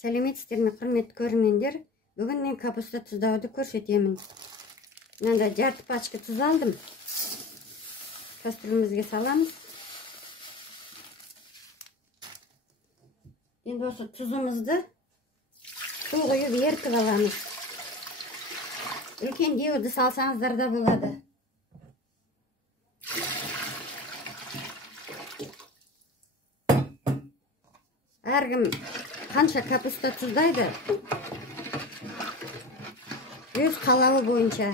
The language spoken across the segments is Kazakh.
Сәлеметсіздер ме, құрметті көрермендер? Бүгін мен капуста тұздауды көрсетемін. Мынандай жарты пачка тұз алдым. Кастрюлемізге саламыз. Енді осы тұзымызды су құйып ерітіп аламыз. Үлкен деуді салсаңыздар да болады. Әркім қанша капуста тұздайды, өз қалауы бойынша.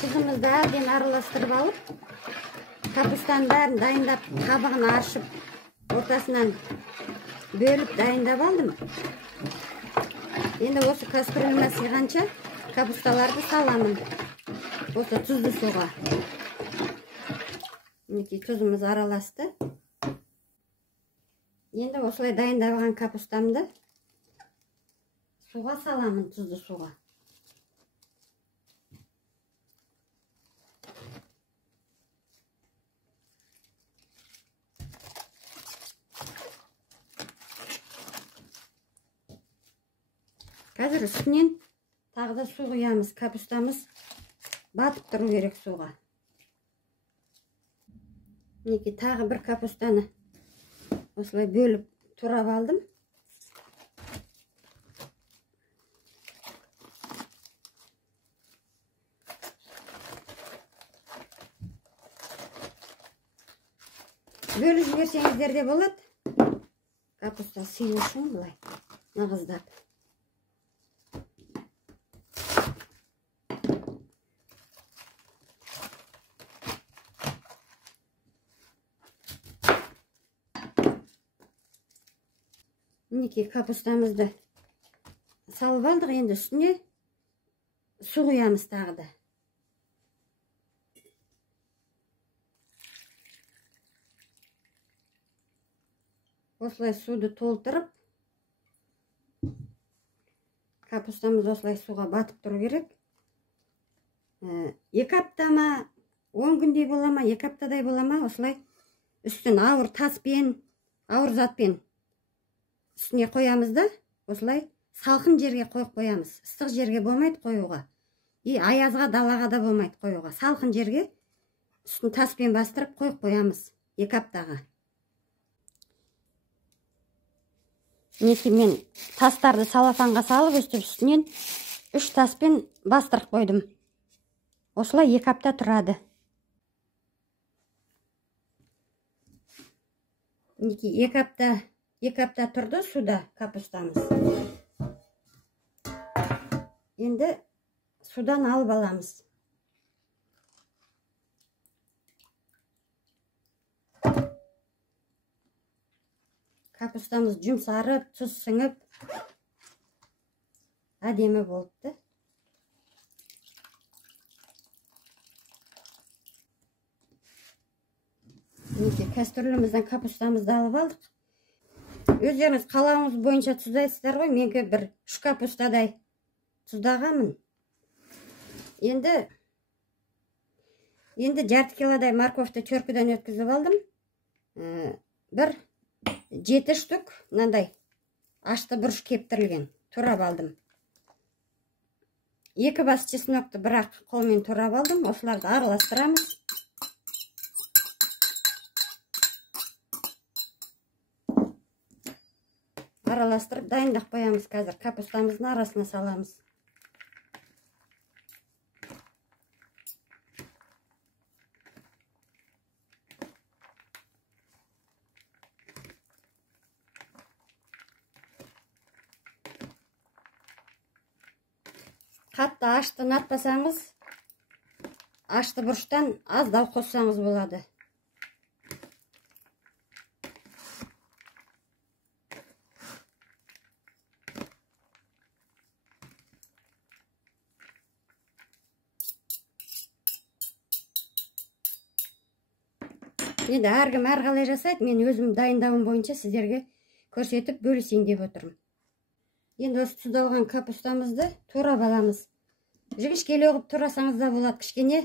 Тұзымызды әбден араластырып алып, капустаның бәрін дайындап, қабығын ашып, ортасынан бөліп дайындап алдым. Енді осы кастрюльме сыйғанша капусталарды саламын. Осы тұзды суға. Мінекей тұзымыз араласты. Енді осылай дайындап алған капустамды суға саламын, тұзды суға. Қазір үстінен тағы да су құямыз. Капустамыз батып тұру керек суға. Мінекей тағы бір капустаны осылай бөліп турап алдым. Бөліп жіберсеңіздер де болады. Капуста сыйу үшін былай нығыздап. Мінекей капустамызды салып алдық, енді үстіне су құямыз тағы да. Осылай суды толтырып, капустамыз осылай суға батып тұру керек. 2 апта ма, 10 күндей бола ма, 2 аптадай бола ма, осылай үстін ауыр таспен, ауыр затпен үстіне қоямыз да, осылай салқын жерге қойып қоямыз. Ыстық жерге болмайды қоюға. Аязға, далаға да болмайды қоюға. Салқын жерге үстін таспен бастырып қойып қоямыз 2 аптаға. Мінекей мен тастарды салафанға салып, үстінен 3 таспен бастырып қойдым. Осылай 2 апта тұрады. Мінекей 2 апта тұрды суда капустамыз. Енді судан алып аламыз. Капустамыз жұмсарып, тұз сіңіп, әдемі болыпты. Мінекей кастрюлемізден капустамызды алып алдық. Өздеріңіз қалауыңыз бойынша тұздайсыздар ғой, менікі бір 3 капустадай тұздағанмын. Енді жарты килодай морковты чөркіден өткізіп алдым. Бір 7 штук мынандай ашты бұрыш кептірілген турап алдым. 2 бас чеснокты бірақ қолмен турап алдым. Осыларды араластырамыз. Араластырып дайындап қоямыз. Қазір капустамыздың арасына саламыз. Қатты ашты ұнатпасаңыз, ашты бұрыштан аздау қоссаңыз болады. Енді әркім әрқалай жасайды, мен өзім дайындауым бойынша сіздерге көрсетіп бөлісейін деп отырмын. Енді осы тұздалған капустамызды турап аламыз. Жіңішкелеу қылып турасаңыз да болады, кішкене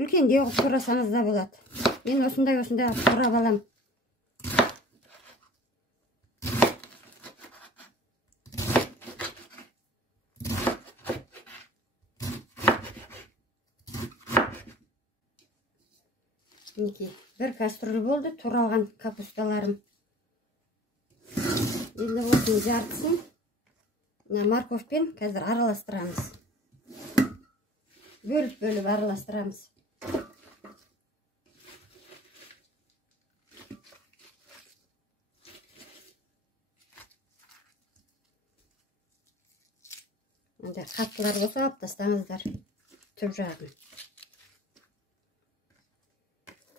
үлкендеу қылып турасаңыз да болады. Мен осындай турап алам. Мінекей, бір кастрюль болды, туралған капусталарым. Енді осының жартысын морковпен қазір араластырамыз. Бөліп араластырамыз. Андай қаттылар болса алып тастаңыздар түп жағын.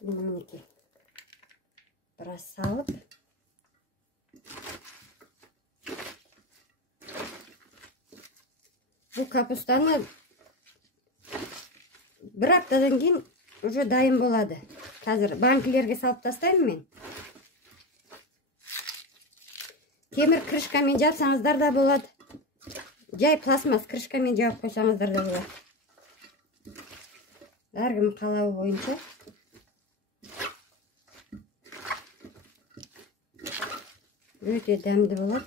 Мінекей, біраз салып, бұл капустаны бір аптадан кейін уже дайын болады. Қазір банкілерге салып тастаймын мен. Темір крышкамен жапсаңыздар да болады. Жай пластмасс крышкамен жауып қойсаңыздар да болады. Әркім қалауы бойынша. Өте дәмді болады.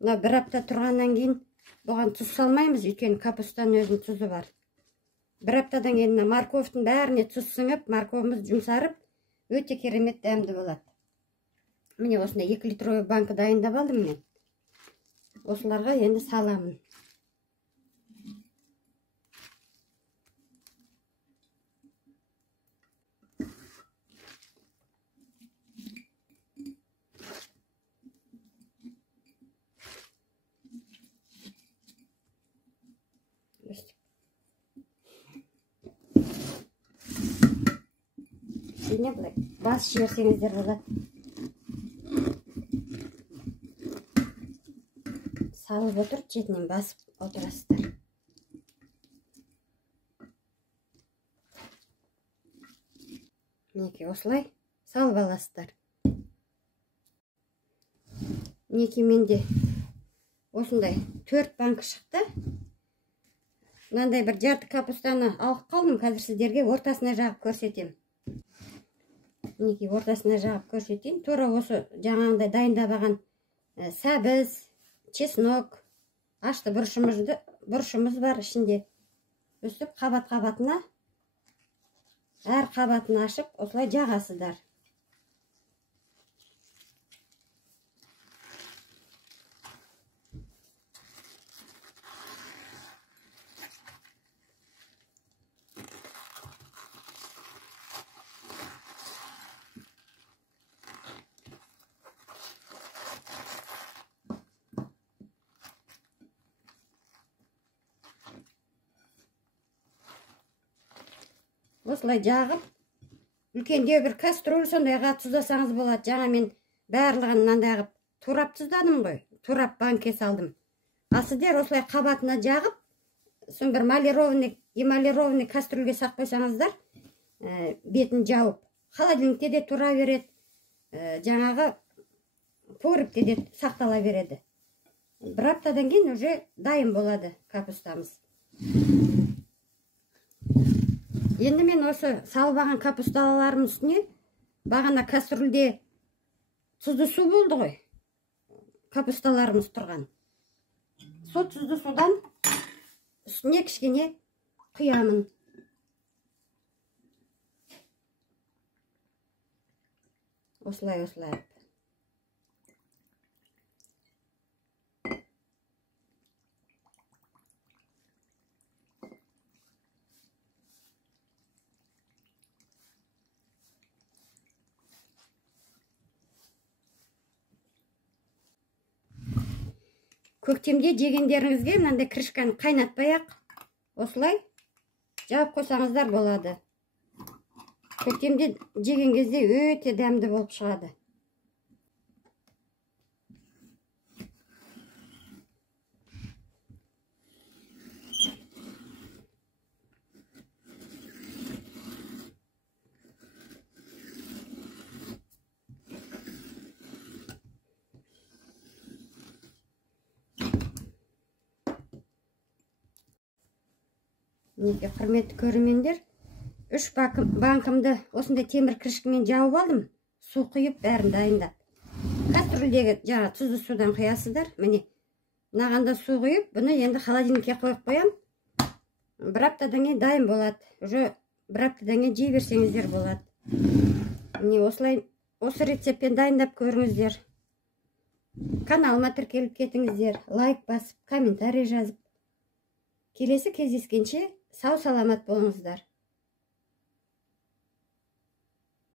Мына бір апта тұрғаннан кейін бұған тұз салмаймыз, өйткені капустаның өзінің тұзы бар. Бір аптадан кейін морковтың бәріне тұз сіңіп, морковымыз жұмсарып, өте керемет дәмді болады. Міне осында 2 литровый банка дайындап алдым мен. Осыларға енді саламын. Сене бұлай бас жіберсеңіздер болады. Салып отыр, жетінен басып отырасыздар. Мінекей осылай салып аласыздар. Мінекей менде осындай 4 банка шықты. Мынандай бір жарты капустаны алып қалдым, қазір сіздерге ортасына жағып көрсетем. Мінекей ортасына жағып көрсетейін. Тура осы жаңағындай дайындап алған сәбіз, чеснок, ашты бұрышымыз бар ішінде. Өстіп қабат-қабатына, әр қабатын ашып, осылай жағасыздар. Осылай жағып, үлкендеу бір кастрюль сондайға тұздасаңыз болады. Жаңа мен барлығын мынандай қылып турап тұздадым ғой. Турап банкке салдым. А сіздер осылай қабатына жағып, соң бір эмалированный кастрюльге сақ қойсаңыздар, бетін жауып, холодильникте де тура береді, жаңағы погребте де сақтала береді. Бір аптадан кейін уже дайын болады капустамыз. Енді мен осы салып алған капусталарымның үстіне бағана кастрюльде тұзды су болды ғой. Капусталарымыз тұрған. Сол тұзды судан үстіне кішкене құямын. Осылай. Көктемде жегендеріңізге мынандай крышканы қайнатпай-ақ осылай жауып қойсаңыздар болады. Көктемде жеген кезде өте дәмді болып шығады. Мінекей құрметті көрермендер, 3 банкымды осындай темір кірішкімен жауып алдым. Су құйып бәрін дайындап. Кастрюльдегі жаңа тұзды судан құясыздар. Міне, мынағанда су құйып, бұны енді холодильникке қойып қоям. Бір аптадан кейін дайын болады. Уже бір аптадан кейін жей берсеңіздер болады. Міне осылай осы рецептпен дайындап көріңіздер. Каналыма тіркеліп кетіңіздер. Лайк басып, комментарий жазып. Келесі кездескенше сау саламат болыңыздар.